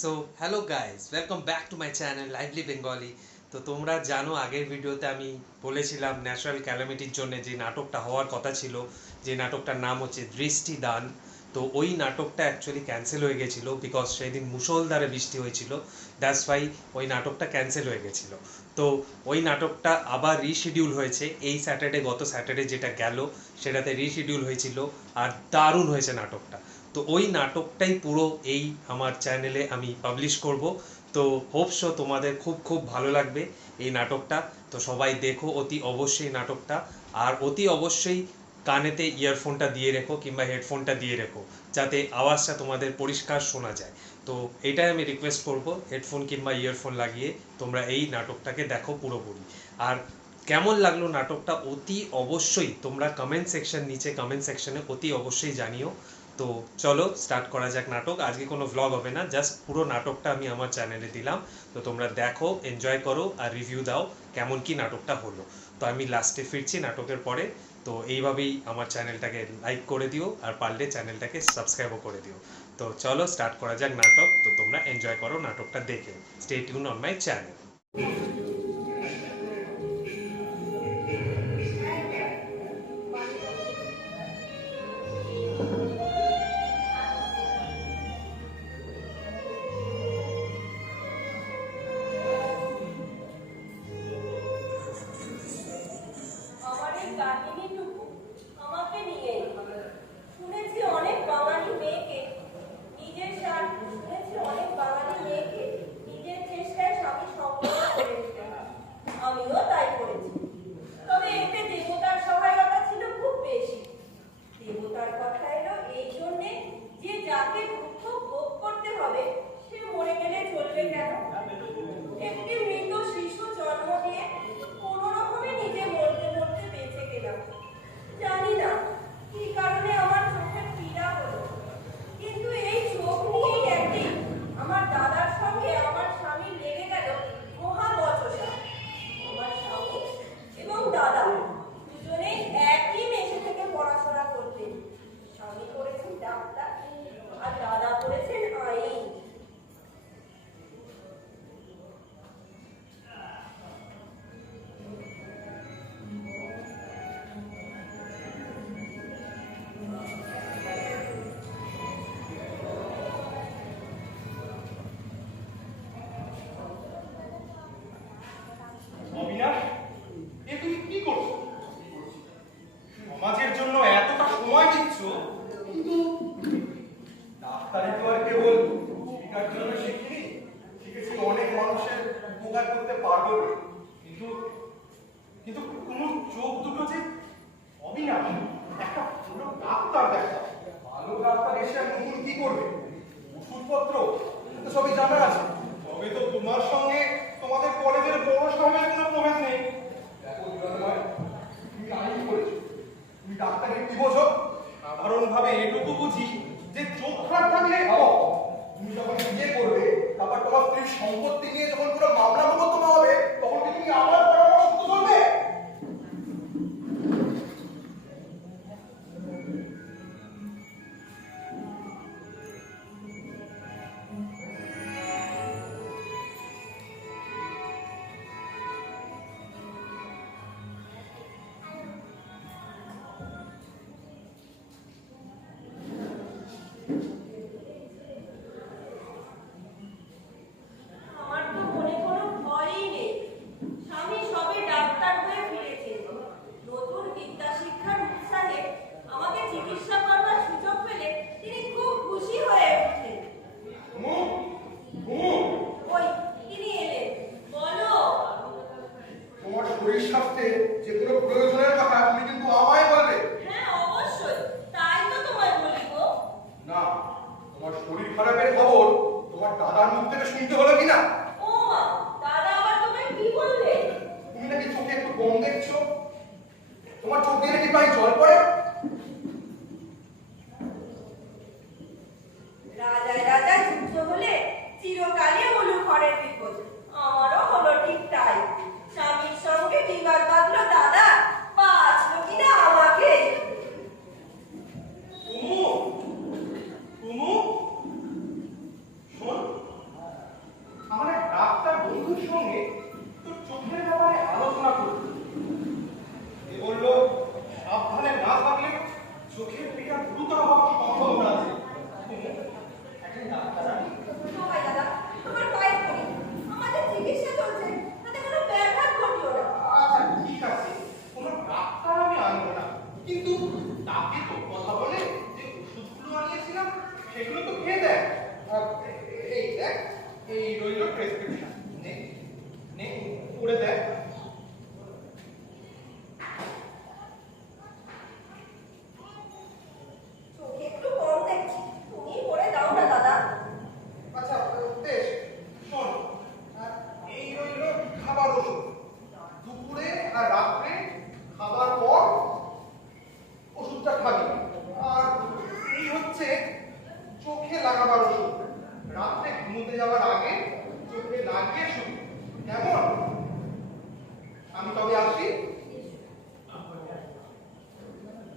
So hello guys, welcome back to my channel lively Bengali. তো তোমরা জানো, আগের ভিডিওতে আমি বলেছিলাম ন্যাচারাল ক্যালামিটির জন্য যে নাটকটা হওয়ার কথা ছিল, যে নাটকটার নাম হচ্ছে দৃষ্টিদান। তো ওই নাটকটা অ্যাকচুয়ালি ক্যান্সেল হয়ে গেছিলো বিকজ সেই দিন মুষলধারে বৃষ্টি হয়েছিল। দ্যাটস ওয়াই ওই নাটকটা ক্যান্সেল হয়ে গেছিলো। তো ওই নাটকটা আবার রিশিডিউল হয়েছে এই স্যাটারডে, গত স্যাটারডে যেটা গেল সেটাতে রিশিডিউল হয়েছিল। আর দারুণ হয়েছে নাটকটা। তো ওই নাটকটাই পুরো এই আমার চ্যানেলে আমি পাবলিশ করব। তো হোপসো তোমাদের খুব খুব ভালো লাগবে এই নাটকটা। তো সবাই দেখো অতি অবশ্যই নাটকটা। আর অতি অবশ্যই কানেতে ইয়ারফোনটা দিয়ে রেখো কিংবা হেডফোনটা দিয়ে রেখো, যাতে আওয়াজটা তোমাদের পরিষ্কার শোনা যায়। তো এটাই আমি রিকোয়েস্ট করব, হেডফোন কিংবা ইয়ারফোন লাগিয়ে তোমরা এই নাটকটাকে দেখো পুরোপুরি। আর কেমন লাগলো নাটকটা অতি অবশ্যই তোমরা নিচে কমেন্ট সেকশনে অতি অবশ্যই জানিও। তো চলো স্টার্ট করা যাক নাটক। আজকে কোনো ভ্লগ হবে না, জাস্ট পুরো নাটকটা আমি আমার চ্যানেলে দিলাম। তো তোমরা দেখো, এনজয় করো আর রিভিউ দাও কেমন কি নাটকটা হলো। তো আমি লাস্টে ফিরছি নাটকের পরে। তো এইভাবেই আমার চ্যানেলটাকে লাইক করে দিও, আর পারলে চ্যানেলটাকে সাবস্ক্রাইবও করে দিও। তো চলো স্টার্ট করা যাক নাটক। তো তোমরা এনজয় করো নাটকটা দেখে। Stay tune on my channel. আমার এই কাহিনীটুকু আমাকে নিয়ে। শুনেছি অনেক বাঙালি মেয়েকে নিজের চেষ্টায় স্বামী সংগ্রহ করেছে। আমিও তাই করেছি। তবে এতে দেবতার সহায়তা ছিল খুব বেশি। দেবতার কথা এলো এই জন্যে যে যাকে দুঃখ ভোগ করতে হবে সে মরে গেলে চলবে কেন? একটি মৃত শিশু জন্ম দিয়ে কোনো রকমে নিজে মরতে মরতে বেঁচে গেলাম। জানি না কি কারণে আমার চোখে পীড়া হলো, কিন্তু এই চোখ নিয়েই একদিন আমার দাদার সঙ্গে আমার স্বামী লেগে গেল মহা বচসা। আমার স্বামী এবং দাদা দুজনেই একই মেশে থেকে পড়াশোনা করতেন। স্বামী করেছেন ডাক্তার আর দাদা করেছেন আইন। অবিনাশ, এ তুমি কি করছো? সমাজের জন্য এতটা সময় দিচ্ছ, কিন্তু ডাক্তারি তো আর কেবল জীবিকার জন্য শিখিনি, শিখেছি অনেক মানুষের উপকার করতে পারবো বলে। কিন্তু কিন্তু কোনো চোখ দুটো যে অবিনাশ, একটা ভালো ডাক্তার দেখা, ভালো ডাক্তার এসে আর নতুন কি করবে? ওষুধপত্র তো সবই জানা আছে। তবে তো তোমার সঙ্গে তোমাদের কলেজের বড় সাহেবের কোনো প্রভেদ নেই। দেখো বিরোধময়, তুমি আইন করেছো, তুমি ডাক্তারের কি বোঝো? সাধারণভাবে এটুকু বুঝি যে চোখ খারাপ থাকলে তুমি যখন বিয়ে করবে, তারপর তোমার স্ত্রীর সম্পত্তি নিয়ে যখন পুরো মামলা মোকদ্দমা হবে, তখন কি তুমি আমার পরামর্শ মতো চলবে? আমার তো মনে কোনো ভয়ই নেই। স্বামী সবে ডাক্তার হয়ে ফিরেছে। নতুন বিদ্যা শিক্ষার উৎসাহে আমাকে চিকিৎসা করবার সুযোগ পেলে তিনি খুব খুশি হয়ে উঠলেন। ঘুমু, ঘুমু, ওই তিনি এলেন। বলো। তোমার শরীর স্বাস্থ্যে যে কোনো প্রয়োজনের কথা তুমি কিন্তু আমায় বলবে। হ্যাঁ, অবশ্যই, তাই তো তোমায় বলিব। না, তোমার শরীর খারাপের খবর তোমার দাদার মুখ থেকে শুনতে হলো কিনা? ও মা, দাদা আবার তোমায় কি বললে? তুমি নাকি চোখে একটু কম দেখছো, তোমার চোখ দিয়ে নাকি প্রায় জল পড়ে। রাজায় রাজায় যুদ্ধ হলে চিরকালই হলু ঘরের বিপদ। আমারও হলো ঠিক তাই। স্বামীর সঙ্গে বিবাদ বাঁধলো দাদা, বাঁচলো কিনা আমাকে। কুমু, কুমু, শোন, এই রইল প্রেসক্রিপশন, নে নে পড়ে দেখ। চোখে একটু কম দেখছি, তুমি পড়ে দাও না দাদা। আচ্ছা বেশ, শোন, এই রইল খাবার ওষুধ। দুপুরে আর রাত্রে খাবার পর ওষুধটা খাবি। আর এই হচ্ছে চোখে লাগাবার ওষুধ। রাত্রে ঘুমোতে যাওয়ার আগে চোখে লাগিয়ে শুবি, কেমন? আমি তবে আসি।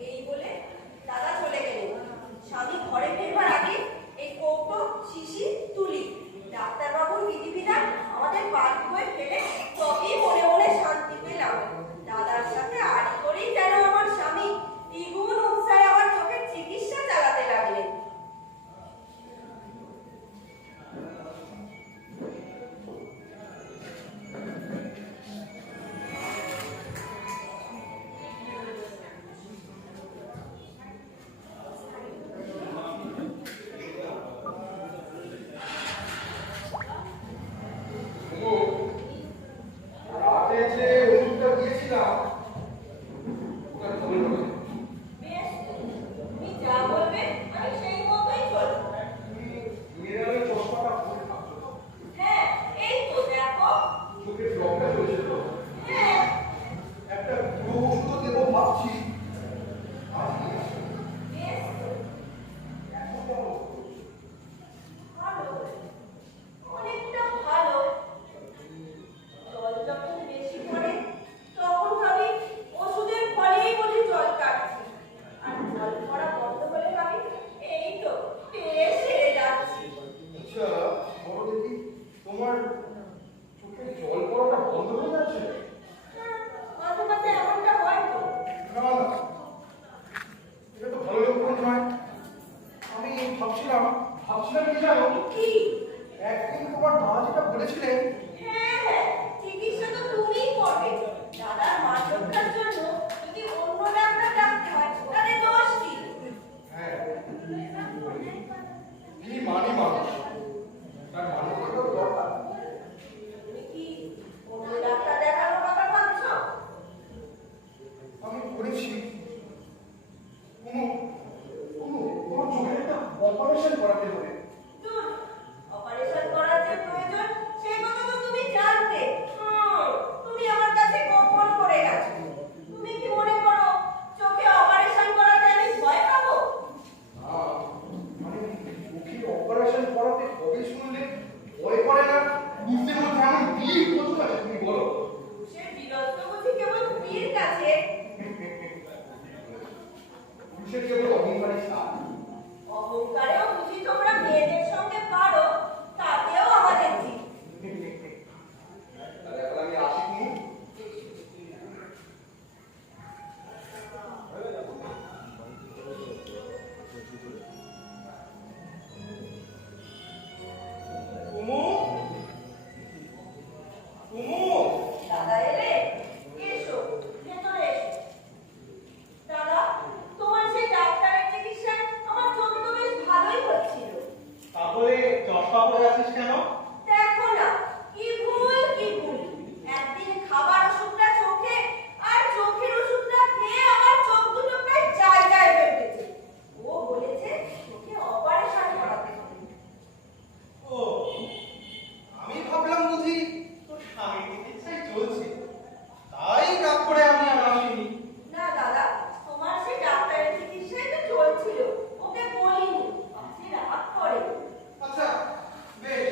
এই বলে দাদা চলে গেলেন। স্বামী ঘরে ফেরবার আগে এই কৌটো, শিশি, তুলি, ডাক্তারবাবুর বিধিবিধান আমাদের বাড়ি হয়ে ফেলে তবেই মনে মনে শান্তি পেলাম। দাদার সাথে আড়ি করেই যেন আমার স্বামী দ্বিগুণ উৎসাহে আমার চোখের চিকিৎসা চালাতে লাগলেন। রাতে যে ওষুধটা দিয়েছিলাম ওটা ধরে ধরে বেশ, তুমি যা বলবে আমি সেই মতোই চলব। মিনারেল চশমাটা পরে থাকছো তো? হ্যাঁ, এই তো দেখো। চোখের ব্লকটা চলছে তো? হ্যাঁ, একটা পুরো ওষুধ দেবো ভাবছি। আজ নিয়ে আসো। বেশ তো। এখন কেমন? ভালো, অনেকটা ভালো। জল যখন বেশি পড়ে তখন ভাবি ওষুধের ফলেই বুঝি জল কাটছি। আর জল পড়া বন্ধ হলে ভাবি এই তো বেশ সেরে যাচ্ছি। আচ্ছা বলো দেখি, তোমার চোখের জল পড়াটা বন্ধ হয়ে যাচ্ছে? মাঝে মাঝে এমনটা হয় তো। না না, এটা তো ভালো লক্ষণ নয়। আমি ভাবছিলাম কি জানো, কি? একদিন তোমার মা যেটা বলেছিলেন, হ্যাঁ হ্যাঁ, চিকিৎসা তো তুমিই করবে। দাদার মান রক্ষার জন্য যদি অন্য ডাক্তার ডাকতে হয় তাহলে দোষ কি? হ্যাঁ কি মানে মানুষ, তার মানবতাও দরকার। তুমি কি অন্য ডাক্তার দেখানোর কথা ভাবছো? আমি করেছি কোনো চোখের একটা অপারেশন করাতে হবে। দূর, অপারেশন করার যে প্রয়োজন সেই কথা তো তুমি জানতে। তুমি আমার কাছে গোপন করে গেছো। তুমি কি মনে করো চোখে অপারেশন করাতে আমি ভয় পাবো? না, মানে চোখে অপারেশন করাতে হবে শুনলে ভয় করে না? বুঝতে মধ্যে এমন বীর কত আছে তুমি বলো? সে বিরক্ত বুঝি কেবল পীর কাছে। পুরুষের কেবল অহংকারী সার। অহংকারেও বুঝি তোমরা মেয়েদের সঙ্গে পারো, তাতেও আমাদের জিত। তাহলে এখন আমি আসি কুমু। কুমু, কুমু, দাদা এলে? এসো, ভেতরে এসো। দাদা, তোমার সেই ডাক্তারের চিকিৎসায় আমার চোখ তো বেশ ভালোই হচ্ছিল। তাহলে চশমা পরে আছিস কেন? দেখো না, কি ভুল কি ভুল। একদিন খাবার ওষুধটা চোখে আর চোখের ওষুধটা খেয়ে আমার চোখ দুটো প্রায় জায়গায় হয়ে উঠেছে। ও বলেছে চোখে অপারেশন করাতে হবে। ও, আমি ভাবলাম বুঝি তোর স্বামীর চিকিৎসায় চলছে, তাই রাগ করে আমি আর আসিনি। না দাদা, তোমার সেই ডাক্তারের চিকিৎসায় তো চলছিল, ওকে বলিনি, সে রাগ করে। আচ্ছা বেশ,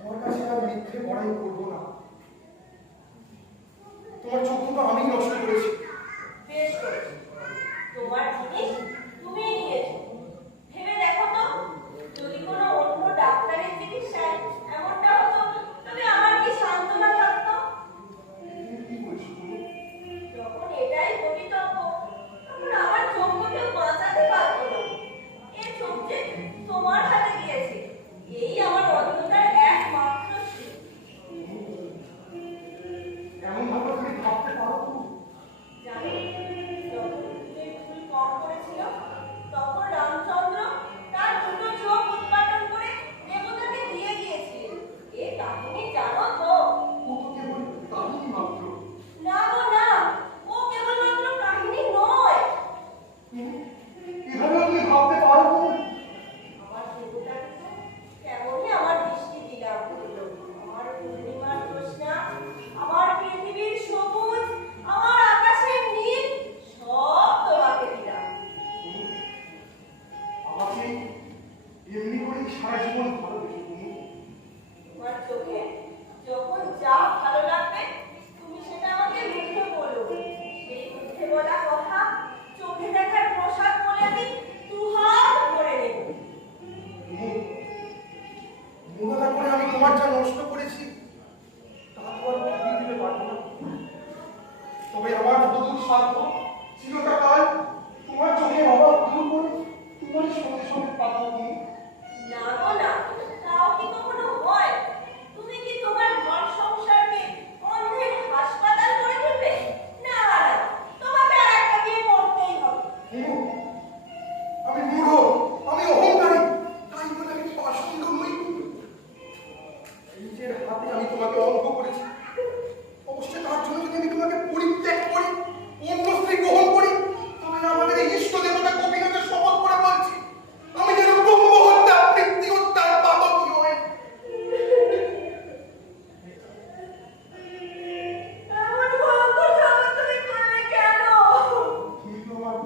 তোমার কাছে আর মিথ্যে বড়াই করবো না। তোমার চোখ দুটো আমি নষ্ট করেছি। বেশ করেছো। তোমার জিনিস তুমিই নিয়েছো। ভেবে দেখো তো, যদি কোনো অন্য ডাক্তারের চিকিৎসায় এমনটা হতো, তবে আমার কি সান্ত্বনা থাকতো? তুমি কি বলছো তুমি? যখন এটাই ভবিতব্য, তখন আমার চোখকে কেউ বাঁচাতে পারতো না। এ চোখ যে তোমার হাতে দিয়েছে, এই আমার অন্ধতার একমাত্র সুখ। এমন ভাবে তুমি ভাবতে পারো তুমি? জানো, যখন তুমি ভুল কম করেছিল, তখন রামচন্দ্র তার দুটো চোখ উৎপাদন করে দেবতাকে দিয়ে দিয়েছিলেন। এ কাহিনী জানো তো? ও তো কেবল কাহিনী মাত্র। না গো না, ও কেবলমাত্র কাহিনী নয়। এভাবে তুমি ভাবতে পারো তুমি? আমার দেবতাকে তো কেমনই আমার দৃষ্টি দিলাম। আমার পূর্ণিমার জ্যোৎস্না, আমার পৃথিবীর সবুজ, আমার আকাশের নীল, সব তোমাকে দিলাম। আমাকে এমনি করেই সারা জীবন ভালোবেসে তুমি। তোমার চোখে যখন যা ভালো লাগবে, তুমি সেটা আমাকে মুখে বলো। সেই মুখে বলা কথা চোখে দেখার প্রসাদ বলে আমি দুহাত ভরে নেব। মনে করে আমি তোমার যা নষ্ট করেছি তা তো আর ফিরিয়ে দিতে পারবো না। তবে আমার যতদূর সাধ্য চিরকাল তোমার চোখে অভাব দূর করে তোমার সঙ্গে সঙ্গে পাবো তুমি। না গো না, তাও কি কখনো হয়? তুমি কি তোমার ঘর সংসারকে অন্ধের হাসপাতাল করে তুলবে? না না, তোমাকে আর একটা বিয়ে করতেই হবে। আমি মূঢ়, আমি অহংকারী, তাই বলে আমি পাষণ্ড নই। নিজের হাতে আমি তোমাকে অঙ্ক করেছি। অবশ্যই তার জন্য যদি আমি তোমাকে পরিত্যাগ করি, অন্য স্ত্রী গ্রহণ করি, তবে আমাদের এই ইষ্ট দেবতা গোপীনাথের শপথ করে বলছি, আমি যেন ব্রহ্ম হত্যা, মৃত্যু হত্যার পাতকী হই। এমন ভয়ঙ্কর ঝগড়া তুমি করলে কেন? তুমি তো আমার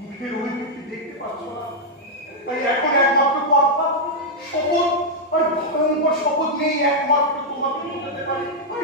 মুখের অভিব্যক্তি দেখতে পাচ্ছ না। তাই এখন একমাত্র কথা শপথ, আর ভয়ঙ্কর শপথ নেই একমাত্র তোমাকে বোঝাতে পারি। আর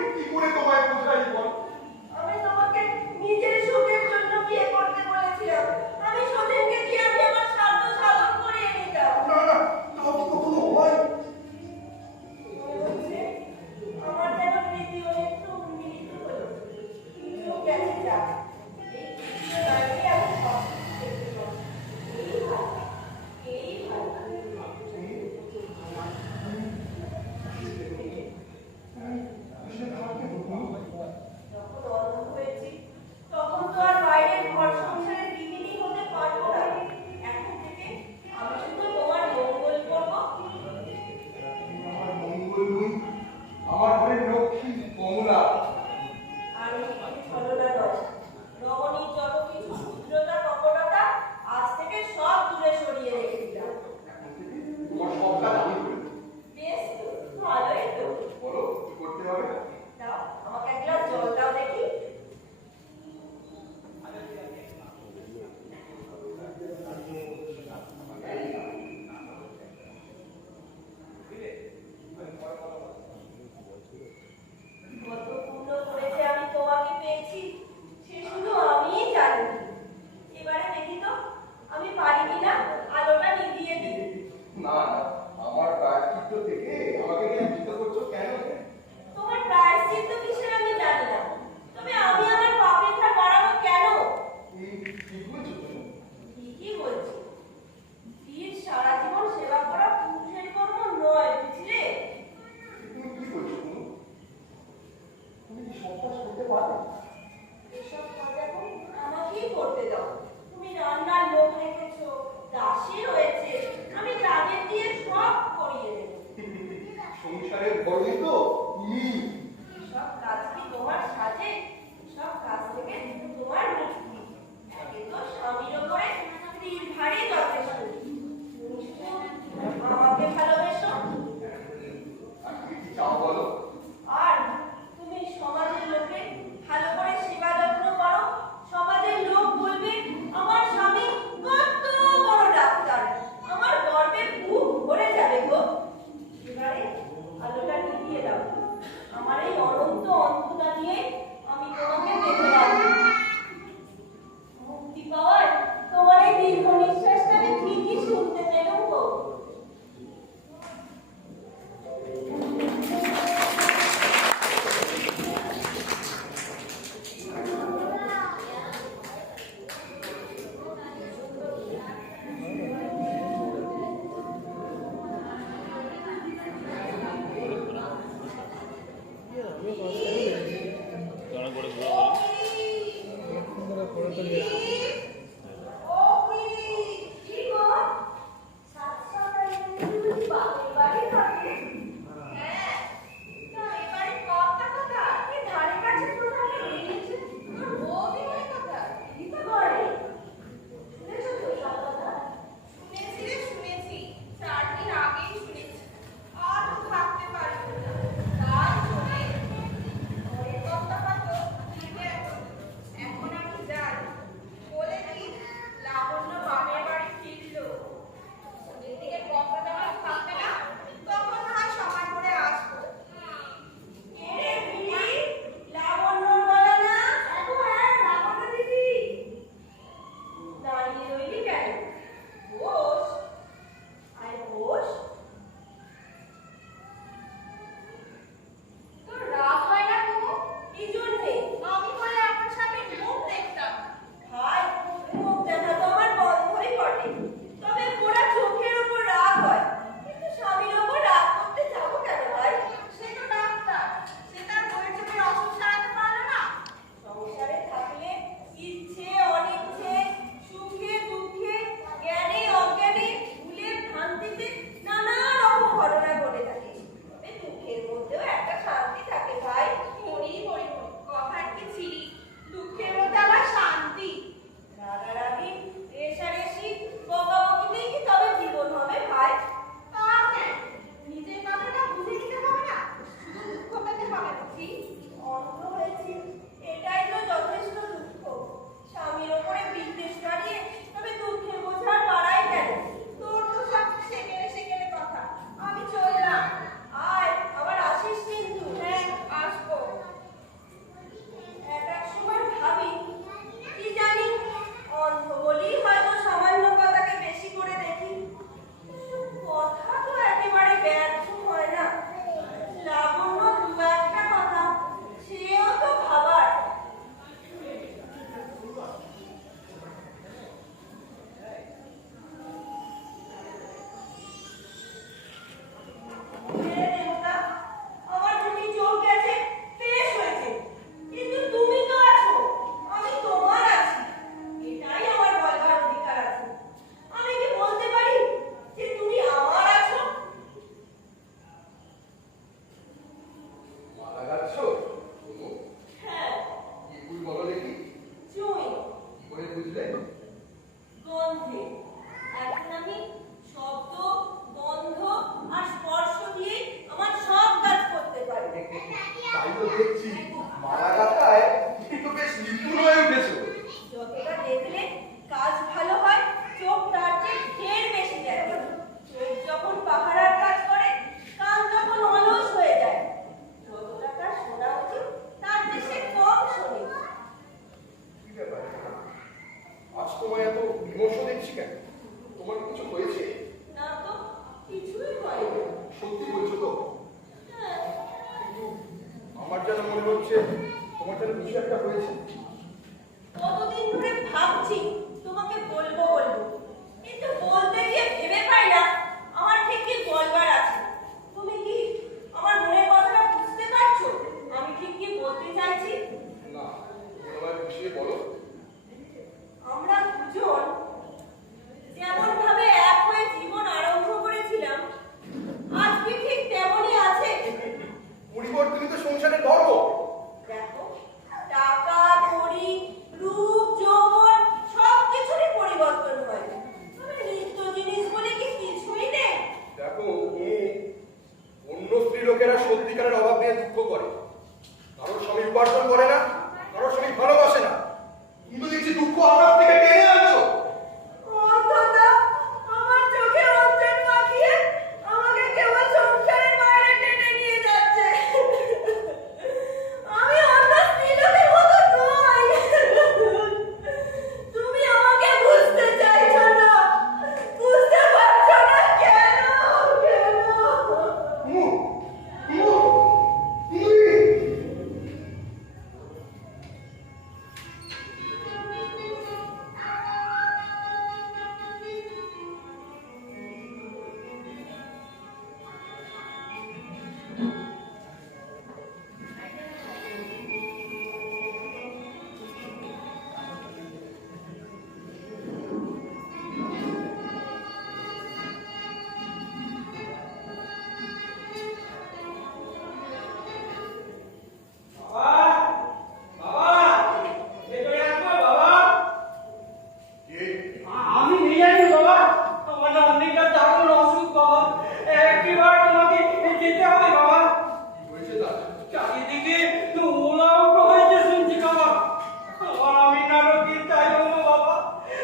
আমার এই অনন্ত অন্ধতা দিয়ে আমি তোমাকে বেঁধে রাখবো। মুক্তি পাওয়ার তোমার এই দীর্ঘ নিঃশ্বাসটা আমি ঠিকই শুনতে পেলাম গো। চারিদিকে ওলাউট হয়েছে শুনছি বাবা। আমি নারকীয় চাইবো না বাবা,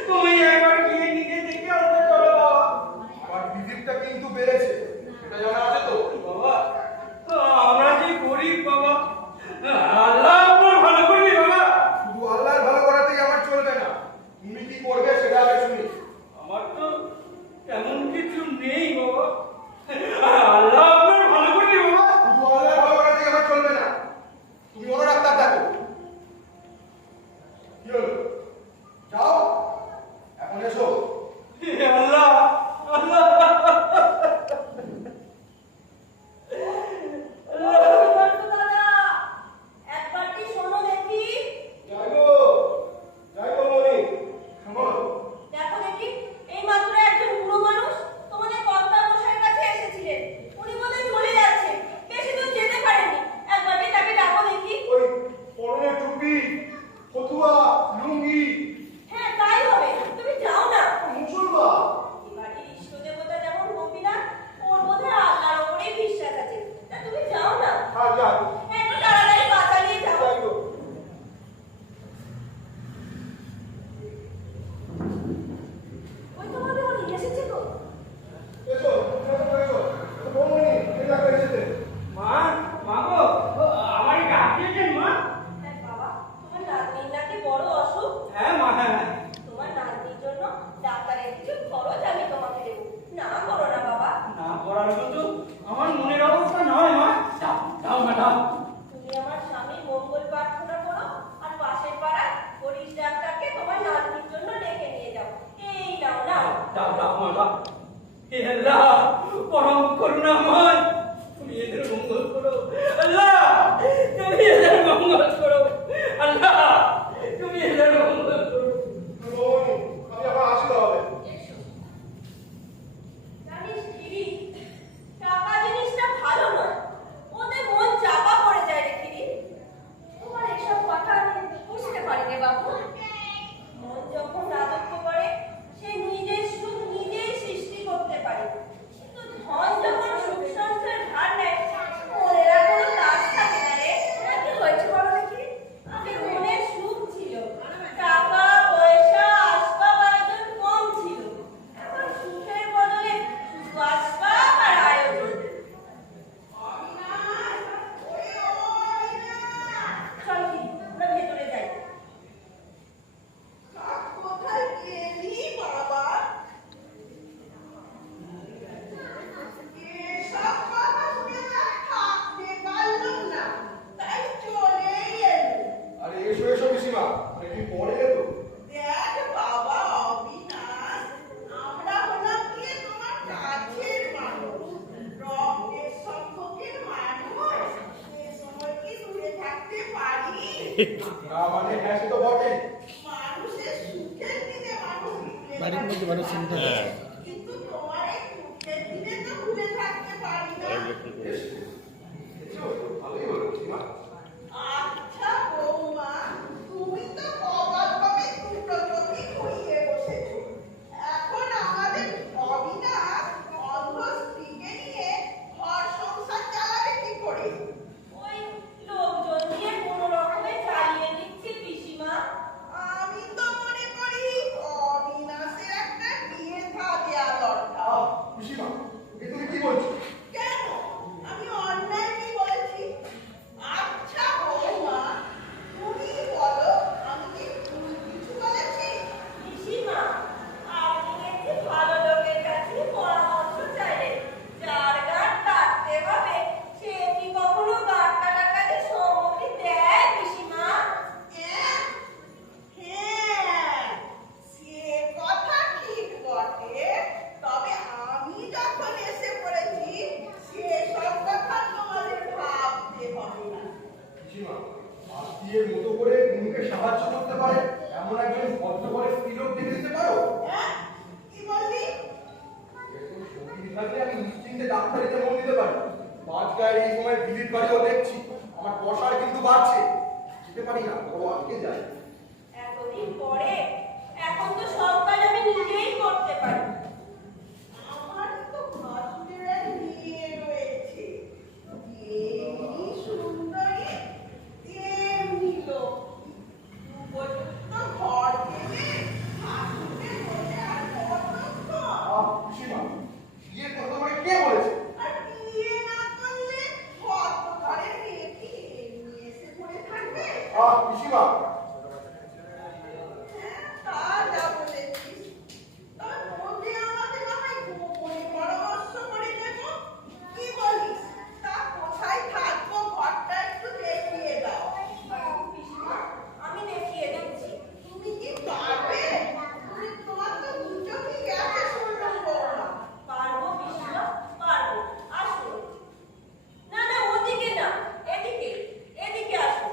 তুমি একবার গিয়ে নিজে দেখে আসতে চলো বাবা। আমার ভিজিটটা কিন্তু বেড়েছে, এটা জানা আছে তো? বাবা আমরা যে গরিব বাবা, আল্লাহ আপনার ভালো করবে বাবা। শুধু আল্লাহর ভালো করাতেই আমার চলবে না, তুমি কি করবে সেটা আগে শুনি। আমার তো তেমন কিছু নেই বাবা, আল্লাহ আপনার ভালো করবে বাবা। শুধু আল্লাহর ভালো করাতেই আমার চলবে না, তুমি অন্য ডাক্তার দেখো। কি হলো, যাও এখন এসো। হে আল্লাহ, আল্লাহ বিমর্ত দাদা, একবারটি শোনো দেখি। যাইগো যাইগো মনি, কেমন? দেখো দেখি, এইমাত্র একজন বুড়ো মানুষ তোমাদের কর্তার মশাইয়ের কাছে এসেছিলেন। উনি বোধহয় চলে যাচ্ছে, বেশি দূর যেতে পারেনি। একবারটি তাকে ডাকো দেখি। ওই পরনে টুপি, ফতুয়া, লুঙ্গি, হ্যাঁ তাই হবে, তুমি যাও না। মুসলমান। এবাড়ির ইষ্ট দেবতা যেমন গোপীনাথ, ওর বোধহয় আল্লাহর ওপরেই বিশ্বাস আছে। তা তুমি যাও না, হ্যাঁ যাই একটু তাড়াতাড়ি পা চালিয়ে যাও। যাইগো। ওই তো মনে হয় এসেছে গো। এসো এসো এসো, মনি এটা করেছে। মা, মা গো, আমার ডাক দিয়েছেন মা? হ্যাঁ বাবা, তোমার নাতনির নাকি বড় অসুখ। হ্যাঁ মা, হ্যাঁ তোমার নাতনির জন্য ডাক্তারের কিছু খরচ আমি তোমাকে দেবো, না করো না বাবা। না করার মতো আমার মনের অবস্থা নয় মা। দাও দাও মা দাও। তুমি আমার স্বামীর মঙ্গল প্রার্থনা করো, আর পাশের পাড়ায় হরিশ ডাক্তারকে তোমার নাতনির জন্য ডেকে নিয়ে যাও। এই নাও নাও। দাও দাও মা দাও। হে আল্লাহ, পরম করুণাময়, তুমি এদের মঙ্গল করো। আল্লাহ তুমি এদের মঙ্গল করো। আল্লাহ তুমি এদের মঙ্গল করো। মনি আমি আবার আসতে হবে। জানিস খিরি, টাকা জিনিসটা ভালো নয়, ওতে মন চাপা পড়ে যায় রে খিরি। তোমার এসব কথা আমি বুঝতে পারি রে বাবু। মন যখন রাজত্ব করে, সে নিজের সুখ নিজেই সৃষ্টি করতে পারে, কিন্তু ধন যখন সুখ সংসার ভার নেয়, মনের আর কোনো কাজ থাকে না রে। কি হয়েছে বলো দেখি? যে মনের সুখ ছিল, টাকা পয়সা আসবাব আয়োজন কম ছিল, এখন সুখের বদলে শুধু আসবাব আর আয়োজন। চল কি, আমরা ভেতরে যাই। কোথায় গেলি বাবা? এসব কথা শুনে আর থাকতে পারলাম না, তাই চলেই এলুম। আরে এসো এসো পিসিমা, আরে তুমি পড়ে গেছো? দেখ বাবা অবিনাশ, আমরা হলাম গিয়ে তোমার কাছের মানুষ, রক্তের সম্পর্কের মানুষ। এ সময় কি দূরে থাকতে পারি? না মানে হ্যাঁ সে তো বটেই। মানুষের সুখের দিনে মানুষ ভুলে বাড়ির মধ্যে বড় চিন্তা থাকে। আছে। কিন্তু তোমার এই দুঃখের দিনে তো ভুলে থাকতে পারি না। এসো, ভালোই হলো পিসিমা। আচ্ছা বৌমা, তুমি তো কপালভাবে দুটো চোখে ঘুরিয়ে বসেছো। এখন আমাদের অবিনাশ অন্ধ স্ত্রীকে নিয়ে ঘর সংসার চালাবে কি করে? ওই লোকজন দিয়ে কোনো রকমে চালিয়ে দিচ্ছি পিসিমা। আমি তো মনে করি অবিনাশের একটা বিয়ে থা দেয়া দরকার। পিসিমা এ তুমি কি বলছো? কেন? আমি অন্যায় কি বলেছি? আচ্ছা বৌমা, তুমি বলো, আমি কি ভুল কিছু বলেছি? পিসিমা, আপনি একটি ভালো লোকের কাছে পরামর্শ চাইলেন। যার গাছ কাটতে হবে, সে কি কখনো গাছ কাটার কাজে সম্মতি দেয় পিসিমা? হ্যাঁ, হ্যাঁ, সে কথা ঠিক বটে। তবে আমি যখন এসে পড়েছি, সেসব কথা তোমাদের ভাবতে হবে না। পিসিমা আত্মীয়ের মতো করে উনিকে সাহায্য করতে পারে এমন একজন ভদ্র করে স্ত্রী লোক দেখে দিতে পারো? হ্যাঁ, কি বললি? এরকম সত্যি থাকলে আমি নিশ্চিন্তে ডাক্তারিতে মন দিতে পারি। বাদ গায়ে এই সময় ভিজিট বাড়িও দেখছি, আমার বসার কিন্তু বাড়ছে, যেতে পারি না, বড় আটকে যায়। এতদিন পরে এখন তো সব কাজ আমি নিজেই করতে পারি। আমার তো ভাসুরের মেয়ে রয়েছে। এই সুন্দর পিসিমা, তা যা বলেছিস। তবে তোকে আমাকে না হয় গোপনে পরামর্শ করে দেবো। কি বলিস? তা কোথায় থাকবো ঘরটা একটু দেখিয়ে দাও। পিসিমা, আমি দেখিয়ে দিচ্ছি। তুমি কি পারবে? তোমার তো দু চোখই আছে শুনলাম বৌমা। পারবো পিসিমা, পারবো। আসুন। না না, ওদিকে না, এদিকে, এদিকে আসুন।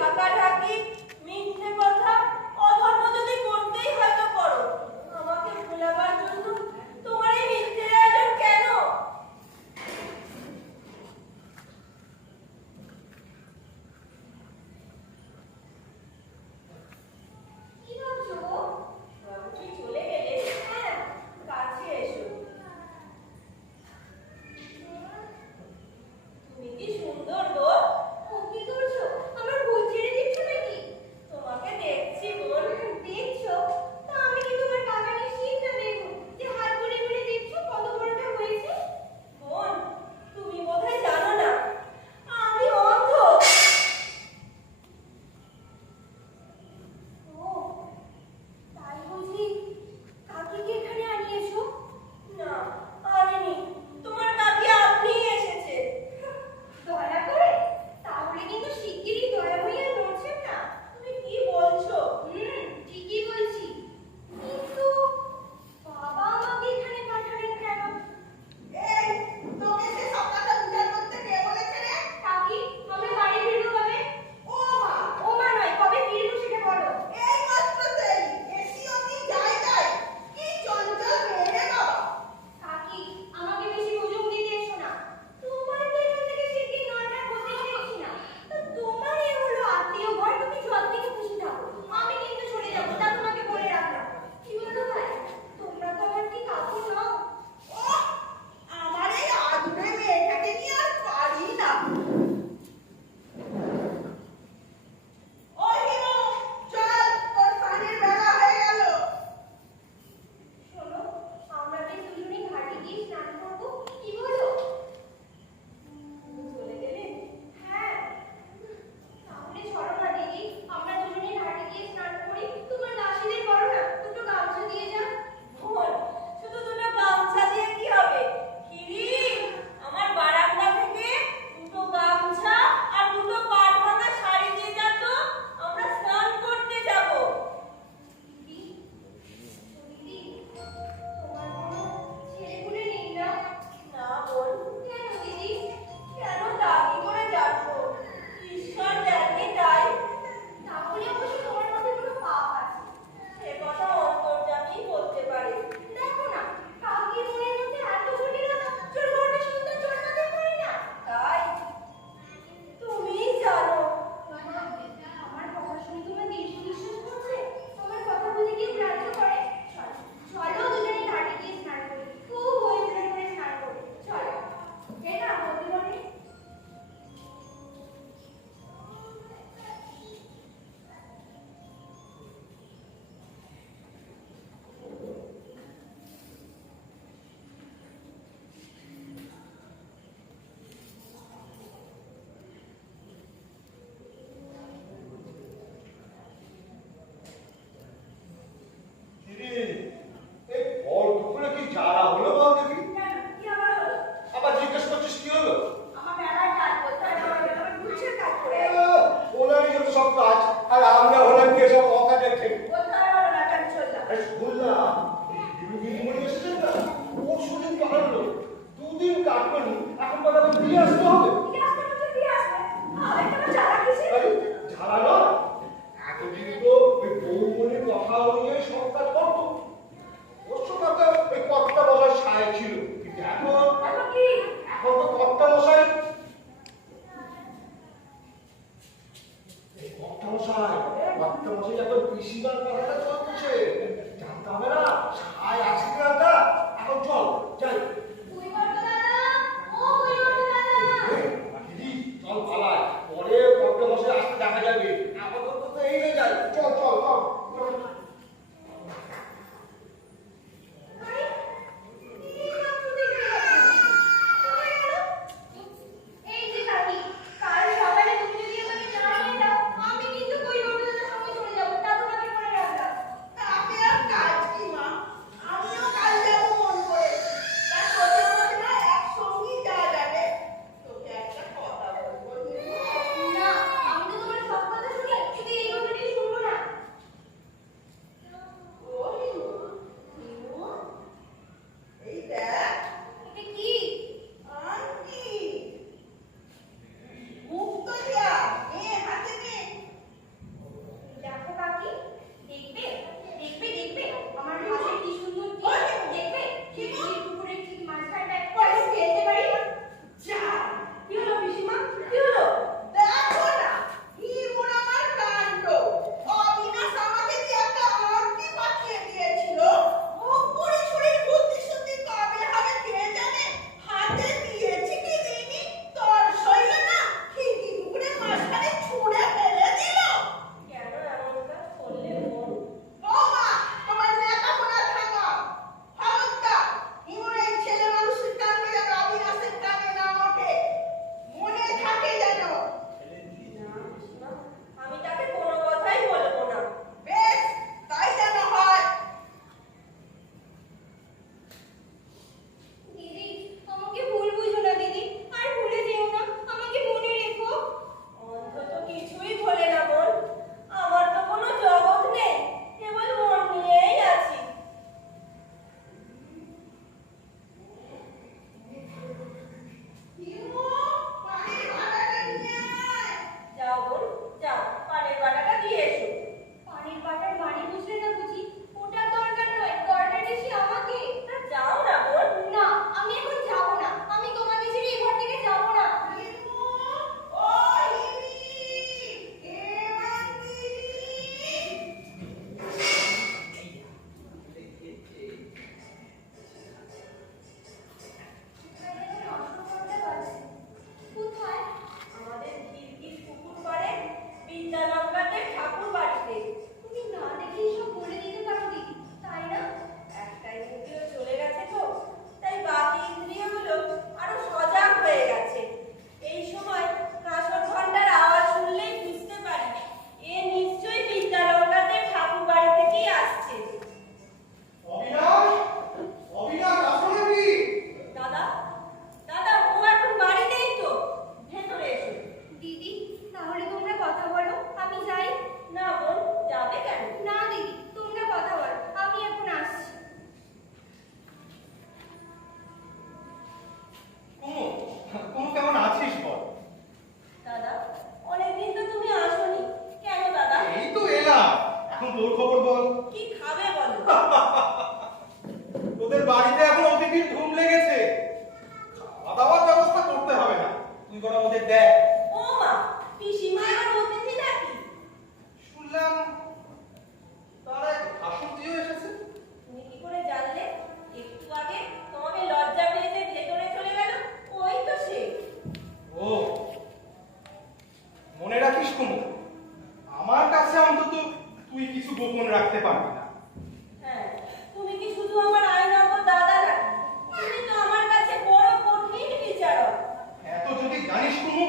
ঢাকাঢাকি, মিথ্যে কথা মশাই, কর্তা মশাই এখন পিসিমার কথাটা চলছে। জানতে হবে না সাই আছে কি না, এখন চল যাই। দিদি চল পালাই, পরে কর্তা মশাই আসতে দেখা যাবে। আপাতত তো এই যাই, চল চল চল চল। তাতে আর কাজ কি মা? আমিও কাল যাবো মন করে। তার সত্যি বলতে না, একসঙ্গেই যাওয়া যাবে। তোকে একটা কথা বলবো নিমু। ও নিমু, নিমু, এই দেখ আন্টি। মুখ তো দিয়া, নে হাতে নে। দেখো কাকি, দেখবে দেখবে দেখবে আমার হাতে কি সুন্দর টিপ, দেখবে ঠিক এই পুকুরের ঠিক মাঝখানটায় পরে ফেলতে পারি। যা, কি হলো পিসিমা, কি হলো? দেখো না, নিমুর আমার কাণ্ড। অবিনাশ আমাকে দিয়ে একটা আংটি পাঠিয়ে দিয়েছিল। ও পুরি ছুরির বুদ্ধি শুদ্ধি কবে হবে কে জানে। হাতে দিয়েছি কি দিইনি, তোর সইল না, ঠিকই পুকুরের মাঝখানে ছুঁড়ে ফেলে দিল। কেন এমন কাজ করলে বোন? বৌমা, তোমার লেখাপড়া থামা। খবরদার, নিমুর এই ছেলে মানুষের কাণ্ড যেন অবিনাশের কানে না ওঠে। মনে থাকে যেন। না পিসিমা, আমি তাকে কোনো কথাই বলবো না। বেশ, তাই যেন হয়। দিদি, আমাকে ভুল বুঝো না দিদি, আর ভুলে যেও না, আমাকে মনে রেখো। অন্তত কিছুই ভোলে না বোন, আমার তো কোনো জগৎ নেই, কেবল মন নিয়েই আছি। নিমু, পানির ভাড়াটা নিয়ে আয়। যাও বোন, যাও পানির বাটাটা দিয়ে এসো। পানির বাটার মানে বুঝলে না বুঝি? ওটার দরকার নয়, দরকার বেশি আমাকে। তা যাও না বোন। না, আমি এখন যাব না, আমি তোমাকে ছেড়ে এই ঘর থেকে যাব না। নিমু, ও হিমি, কে বান্দিনি? কোথায়? আমাদের খিড়কির পুকুর পাড়ে বিদ্যালঙ্কাতে ঠাকুর বাড়িতে। তুমি না দেখেই সব বলে দিতে পারো দিদি, তাই না? একটাই ইন্দ্রিয় চলে গেছে তো, তাই বাকি ইন্দ্রিয়গুলো আরো সজাগ হয়ে গেছে। এই সময় কাঁসর ঘন্টার আওয়াজ শুনলেই বুঝতে পারি এ নিশ্চয়ই বিদ্যালঙ্কাতে ঠাকুর বাড়ি থেকেই আসছে। অবিনাশ, অবিনাশ আসো নাকি? দাদা, দাদা, ও এখন বাড়ি নেই তো, ভেতরে এসো। দিদি, তাহলে তোমরা কথা বলো, আমি যাই। না বোন, যাবে কেন? না দিদি, তোমরা কথা বলো, আমি এখন আসছি। কুমু, কুমু কেমন আছিস বল? দাদা, অনেকদিন তো তুমি আসোনি, কেন দাদা? এই তো এলাম, এখন তোর খবর বল। কি খাবে বলো? তোদের বাড়িতে এখন অতিথির ধুম লেগেছে, খাওয়া দাওয়ার ব্যবস্থা করতে হবে না, তুই বরং ওদের দেখ। ও মা, পিসিমা আমার অতিথি নাকি? শুনলাম তারা এক ভাসুরজিও এসেছে। তুমি কি করে জানলে? একটু আগে তোমাকে লজ্জা পেয়ে যে ভেতরে চলে গেল, ওই তো সে। ও, মনে রাখিস কুমু, আমার কাছে অন্তত তুই কিছু গোপন রাখতে পারবি না। হ্যাঁ, তুমি কি শুধু আমার আইনত দাদা নাকি? তুমি তো আমার কাছে বড় কঠিন বিচারক। এত যদি জানিস কুমু,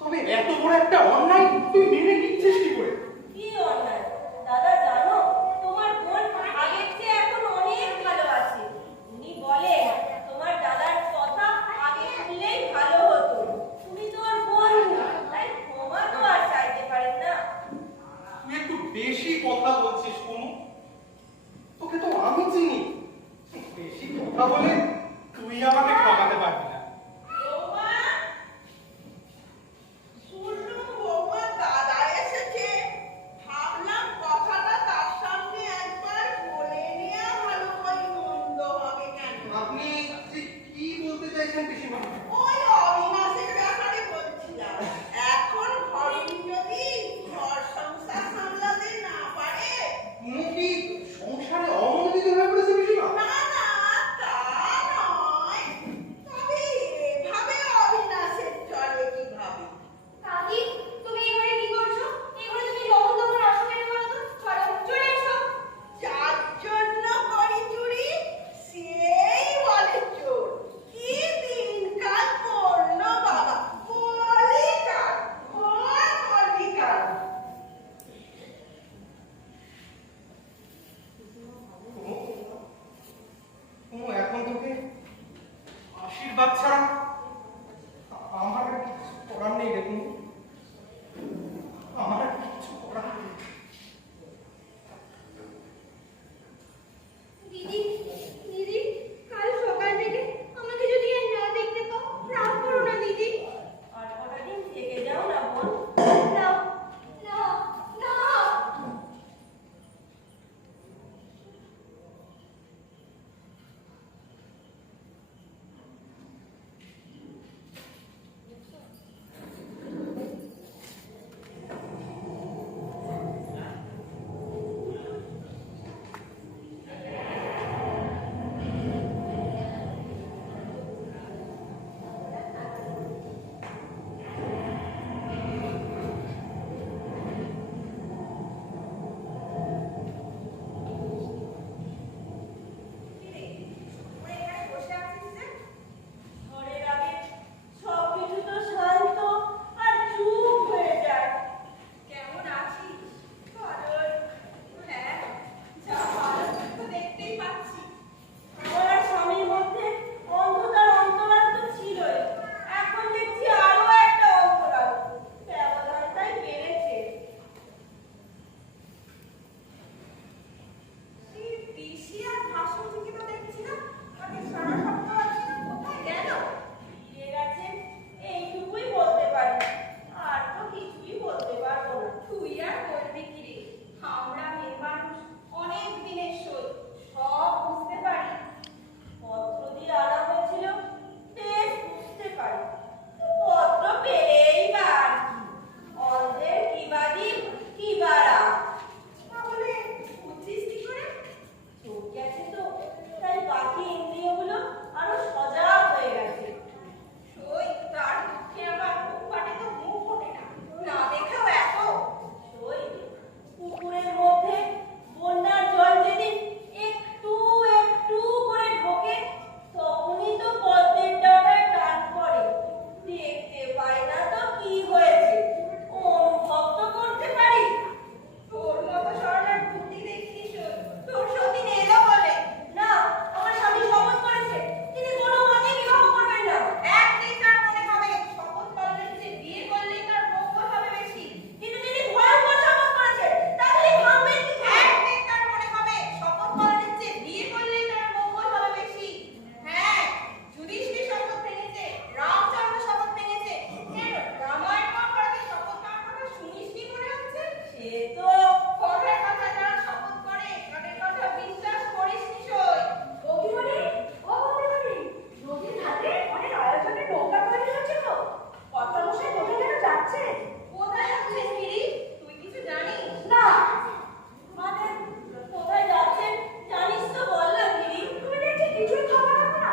তবে এত বড় একটা অন্যায় তুই মেনে নিচ্ছিস কি করে? কি অন্যায়? দাদা জানো, তোমার বোন আগের চেয়ে এখন অনেক ভালো আছে। উনি বলেন তোমার দাদার কথা আগে শুনলেই ভালো হতো। তুমি তো ওর বোন না, তাই ক্ষমা তো আর চাইতে পারেন না। তুই একটু বেশি কথা বলছিস কুমু, তোকে তো আমি চিনি। বেশি কথা বলে তুই আমাকে ঠকাতে পারবি না। বৌমা, শুনলুম বৌমা দাদা এসেছে। ভাবলাম কথাটা তার সামনে একবার বলে নেওয়া ভালো, হয় মন্দ হবে কেন। আপনি ঠিক কি বলতে চাইছেন পিসিমা? ওই অবিনাশের ব্যাপারে বলছিলাম। এখন ঘরে যদি ঘর সংসার সে তো কথায় কথায় যারা শপথ করে তাদের কথা বিশ্বাস করিস নিশ্চয়। বৌদিমণি, ও বৌদিমণি, নদীর ঘাটে অনেক আয়োজনে নৌকা তৈরি হচ্ছে তো। কর্তামশাই কোথায় যেন যাচ্ছে। কোথায় যাচ্ছিস গিরি? তুই কিছু জানিস? না, মানে কোথায় যাচ্ছেন জানিস তো বললাম গিরি। তুমি দেখছি কিছুই খবর রাখো না।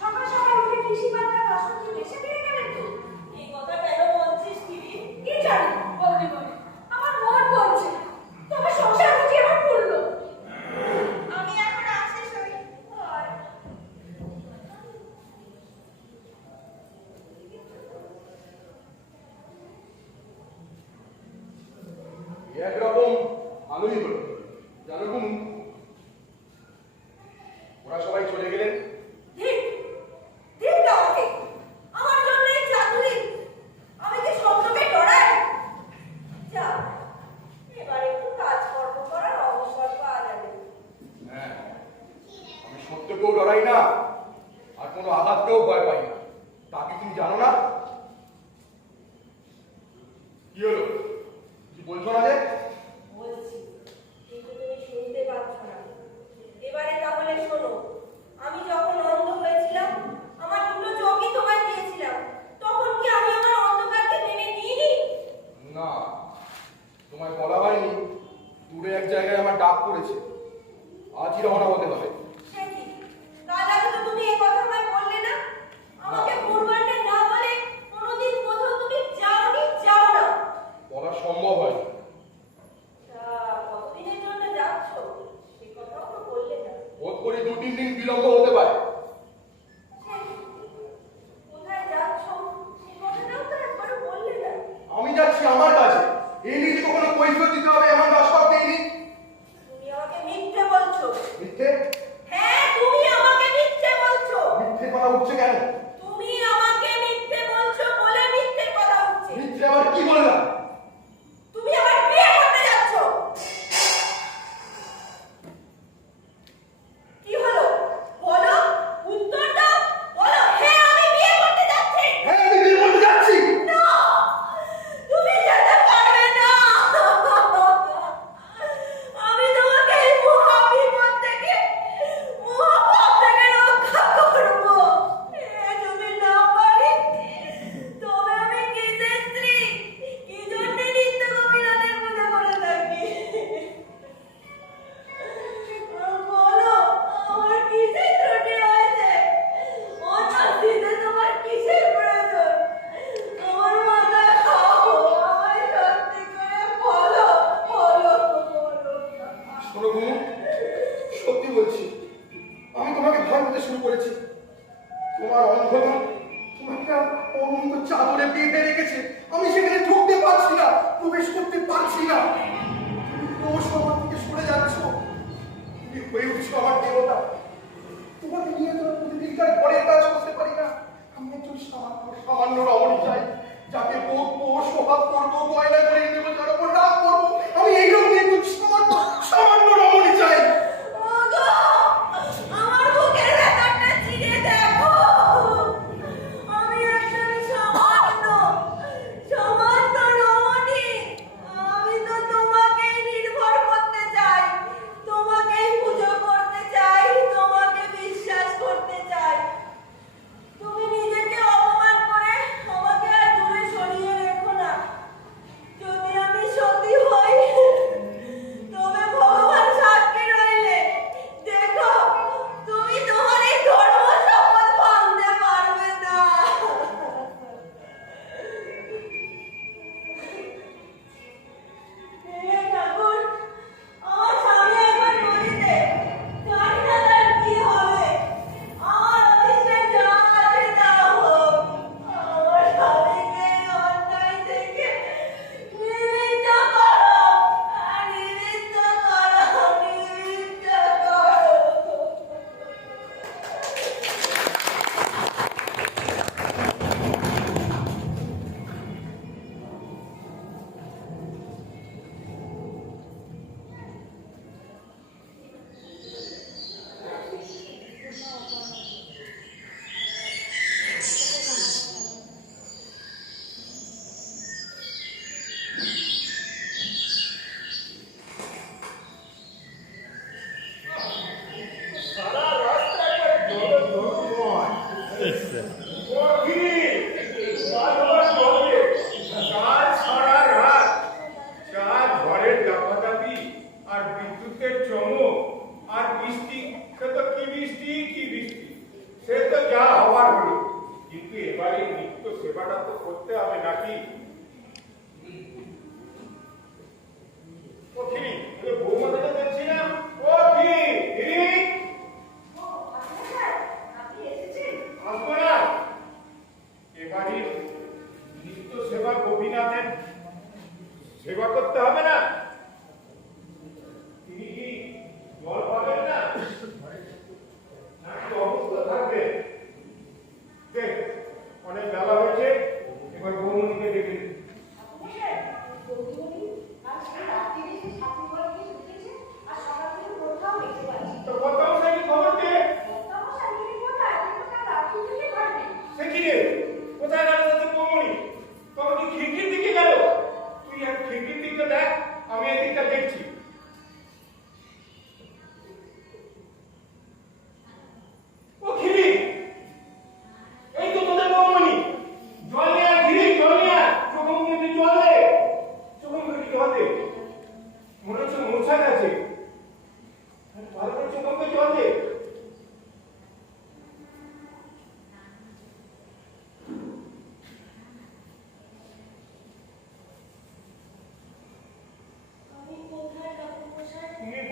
সকাল সকাল উঠে কৃষি বার্তা বাসন্তী দেশে দিয়ে গেলেন তো। এই কথা কেন বলছিস গিরি? কি জানি বৌদিমণি, আমার মন বলছে তোমার সংসার বুঝি এবার পড়লো। আমি এখন আসি সই। আর একরকম আলোই হলো জানো ওরা সবাই চলে গেলেন। ঠিক ঠিক আমাকে আমার জন্য এই চাতুরি আমি কি সংযোগে ডরাই। যা, এবার একটু কাজকর্ম করার অবসর পাওয়া যাবে। হ্যাঁ, আমি সত্যকেও ডরাই না আর কোনো আঘাতকেও ভয় পাই না। তা কি তুমি জানো না? কি হলো, কি বলছো না যে? বলছি, কিন্তু তুমি শুনতে পাচ্ছ না। এবারে তাহলে শোনো, আমি যখন অন্ধ হয়েছিলাম আমার দুটো চোখই তোমায় দিয়েছিলাম, তখন কি আমি আমার অন্ধকারকে মেনে নিইনি? না, তোমায় বলা হয়নি দূরে এক জায়গায় আমার ডাক পড়েছে, আজই রওনা হতে হবে। সে কি, কাল আগে তো তুমি এই কথা আমায় বললে না। আমাকে পূর্বাহ্নে না বলে কোনোদিন কোথাও তুমি যাওনি, যাও না। বলা সম্ভব হয়নি। তা কতদিনের জন্য যাচ্ছ সে কথাও তো বললে না। বোধ করি 2-3 দিন বিলম্ব হতে পারে। সে কি, কোথায় যাচ্ছ সে কথাটাও তো একবারও বললে না। আমি যাচ্ছি আমার কাছে, এই নিয়ে যে কোনো কৈফিয়ত দিতে হবে এমন রাস্তা নেই। তুমি আমাকে মিথ্যে বলছো। মিথ্যে? হ্যাঁ, তুমি আমাকে মিথ্যে বলছো। মিথ্যে কথা উঠছে কেন? তুমি আমাকে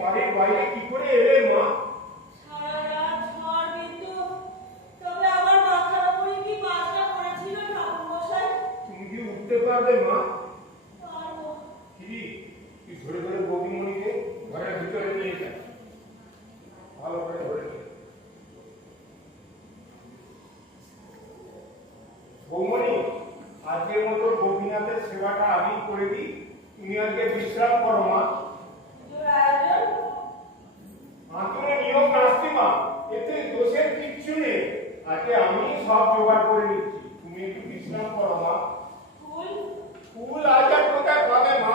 বাড়ির বাইরে কি করে এলে মা? সারা রাত ঝড় বিদ্যুৎ, তবে আমার মাথার উপরে কি বাসটা পড়েছিল ঠাকুরমশাই? তুমি কি উঠতে পারবে মা? পারবো। কি তুই ধরে ধরে বৌদিমণিকে ঘরের ভিতরে নিয়ে যা, ভালো করে ধরে নে। বৌমণি, আজকের মতো গোপীনাথের সেবাটা আমি করে দিই, তুমি আজকে বিশ্রাম করো মা। পুজোর আয়োজন? আঁতুরে নিয়োগ নাস্তি মা, এতে দোষের কিচ্ছু নেই। আজকে আমি সব জোগাড় করে নিচ্ছি, তুমি একটু বিশ্রাম করো মা। ফুল? ফুল আজ আর কোথায় পাবে মা?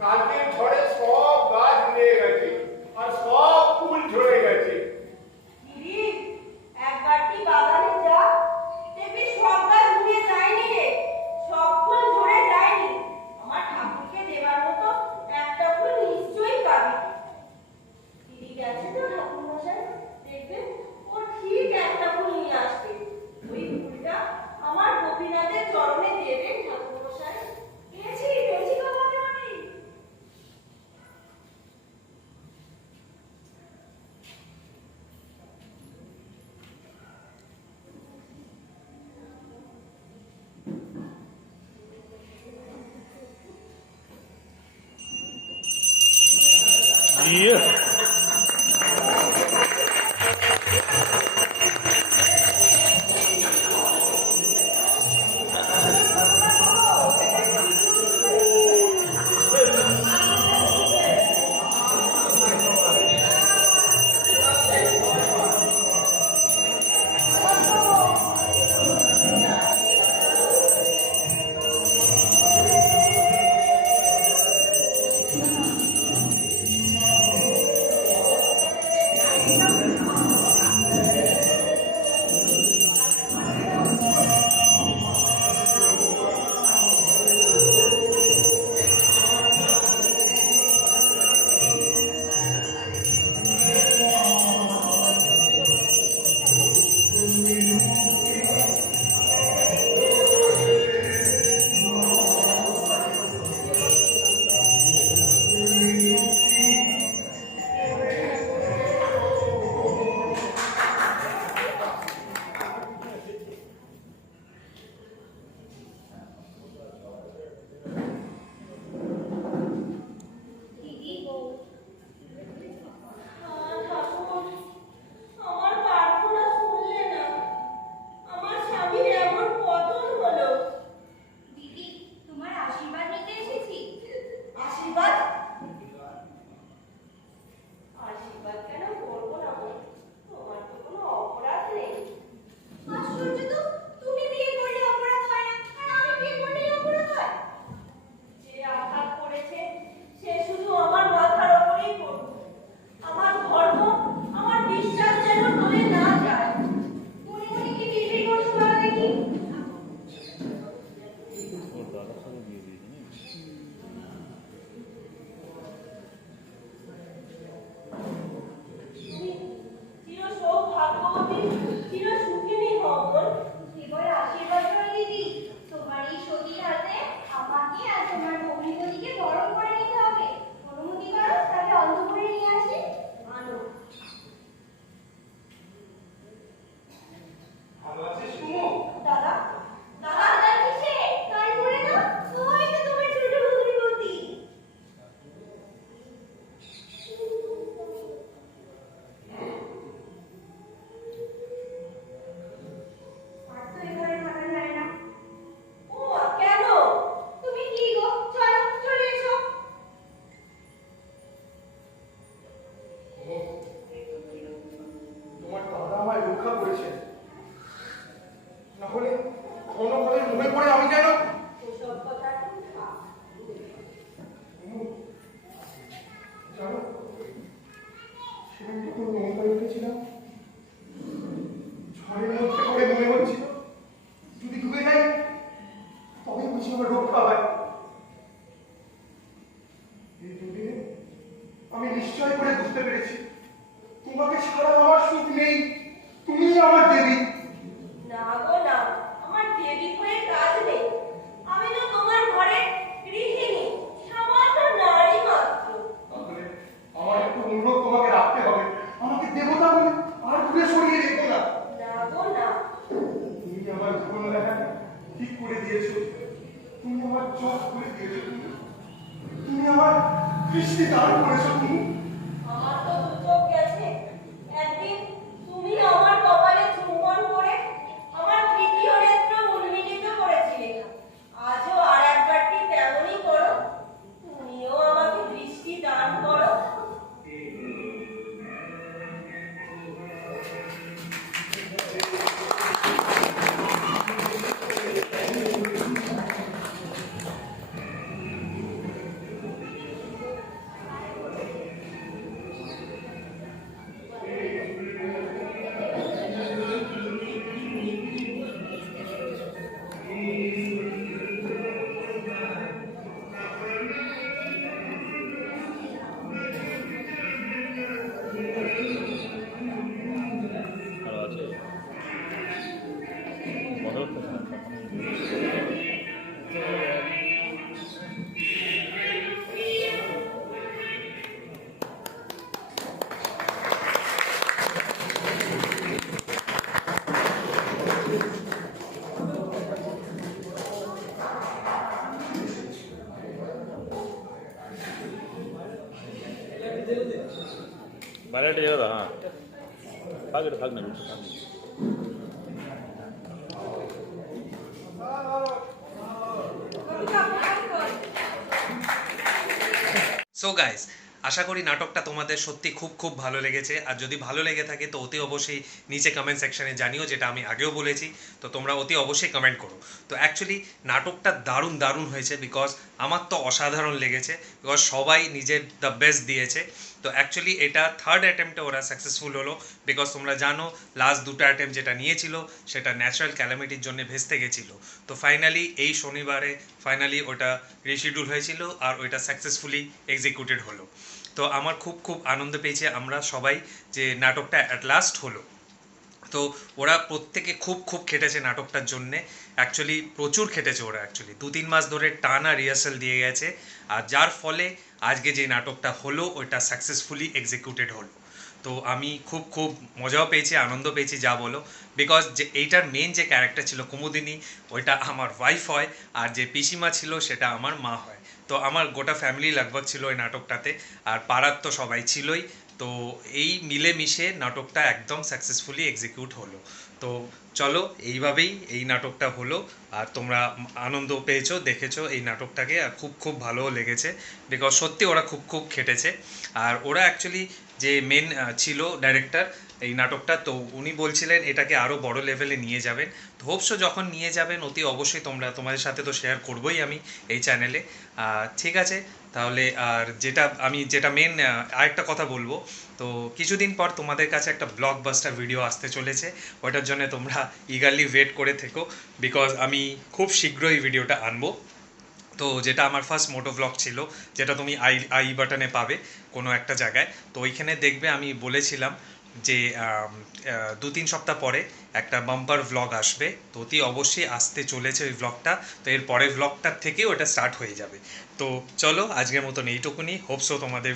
কালকে ঝড়ে সব গাছ উড়ে গেছে আর সব ফুল ঝরে গেছে। গিরি, একবারটি বাগানে যা, দেখবি সব গাছ উড়ে যায়নি রে, সব ফুল ঝরে যায়নি। আমার ঠাকুরকে দেবার মতো একটা ফুল নিশ্চয়ই পাবি। দিদি গেছে তো ঠাকুরমশাই, দেখবেন ও ঠিক একটা ফুল নিয়ে আসবে। ওই ফুলটা আমার গোপীনাথের চরণে দেবেন ঠাকুরমশাই। পেয়েছি পেয়েছি বাবাকে আমি। অনুরোধ দৃষ্টি দান করেছো তুমি। আমার তো দু চোখ গেছে। একদিন তুমি আমার কপালে চুম্বন করে আমার তৃতীয় নেত্র উন্মীলিত করেছিলে। আজও আর একবারটি তেমনই করো। তুমিও আমাকে দৃষ্টি দান করো। ভালো আছে মনে হচ্ছে না বাইরে গেল হ্যাঁ থাক না সো গাইস, আশা করি নাটকটা তোমাদের সত্যি খুব খুব ভালো লেগেছে। আর যদি ভালো লেগে থাকে তো অতি অবশ্যই নিচে কমেন্ট সেকশনে জানিও, যেটা আমি আগেও বলেছি। তো তোমরা অতি অবশ্যই কমেন্ট করো। তো অ্যাকচুয়ালি নাটকটা দারুণ দারুণ হয়েছে, বিকজ আমার তো অসাধারণ লেগেছে, বিকজ সবাই নিজের দ্য বেস্ট দিয়েছে। তো অ্যাকচুয়ালি এটা থার্ড অ্যাটেম্পটে ওরা সাকসেসফুল হলো, বিকজ তোমরা জানো লাস্ট দুটো অ্যাটেম্প যেটা নিয়েছিল সেটা ন্যাচারাল ক্যালামিটির জন্য ভেস্তে গেছিলো। তো ফাইনালি এই শনিবারে ফাইনালি ওটা রিশিডিউল হয়েছিল আর ওইটা সাকসেসফুলি এক্সিকিউটেড হলো। তো আমার খুব খুব আনন্দ পেয়েছি আমরা সবাই যে নাটকটা অ্যাট লাস্ট হলো। তো ওরা প্রত্যেকে খুব খুব খেটেছে নাটকটার জন্যে। অ্যাকচুয়ালি প্রচুর খেটেছে ওরা। অ্যাকচুয়ালি 2-3 মাস ধরে টানা রিহার্সাল দিয়ে গেছে, আর যার ফলে আজকে যে নাটকটা হলো ওইটা সাকসেসফুলি এক্সিকিউটেড হলো। তো আমি খুব খুব মজাও পেয়েছি, আনন্দ পেয়েছি, যা বলো। বিকজ যে এইটার মেন যে ক্যারেক্টার ছিল কুমুদিনী, ওইটা আমার ওয়াইফ হয়, আর যে পিসিমা ছিল সেটা আমার মা হয়। তো আমার গোটা ফ্যামিলি লগভগ ছিল ওই নাটকটাতে, আর পাড়ার তো সবাই ছিলই। তো এই মিলেমিশে নাটকটা একদম সাকসেসফুলি এক্সিকিউট হলো। তো চলো, এইভাবেই এই নাটকটা হলো। আর তোমরা আনন্দ পেয়েছো, দেখেছো এই নাটকটাকে, আর খুব খুব ভালোও লেগেছে, বিকজ সত্যি ওরা খুব খুব খেটেছে। আর ওরা অ্যাকচুয়ালি যে মেন ছিল ডাইরেক্টর এই নাটকটা, তো উনি বলছিলেন এটাকে আরও বড় লেভেলে নিয়ে যাবেন। তো হোপসো যখন নিয়ে যাবেন অতি অবশ্যই তোমাদের সাথে তো শেয়ার করবোই আমি এই চ্যানেলে। ঠিক আছে, তাহলে আর যেটা মেন আরেকটা কথা বলবো, তো কিছুদিন পর তোমাদের কাছে একটা ব্লকবাস্টার ভিডিও আসতে চলেছে। ওটার জন্য তোমরা ইগারলি ওয়েট করে থেকো, বিকজ আমি খুব শীঘ্রই ভিডিওটা আনবো। তো যেটা আমার ফার্স্ট মোটো ব্লগ ছিল, যেটা তুমি আই বাটনে পাবে কোনো একটা জায়গায়। তো ওইখানে দেখবে আমি বলেছিলাম যে 2-3 সপ্তাহ পরে একটা বাম্পার ভ্লগ আসবে। তো অতি অবশ্যই আসতে চলেছে ওই ভ্লগটা। তো এর পরের ভ্লগটার থেকেও ওটা স্টার্ট হয়ে যাবে। তো চলো, আজকের মতন এইটুকুনি। হোপসো তোমাদের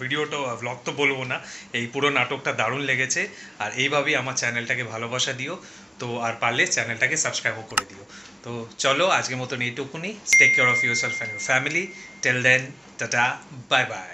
ভিডিওটা ভ্লগ তো বলবো না, এই পুরো নাটকটা দারুণ লেগেছে। আর এইভাবেই আমার চ্যানেলটাকে ভালোবাসা দিও। তো আর পারলে চ্যানেলটাকে সাবস্ক্রাইবও করে দিও। তো চলো, আজকের মতন এইটুকুনি। Take care of yourself and your family. Till then, tata, bye by.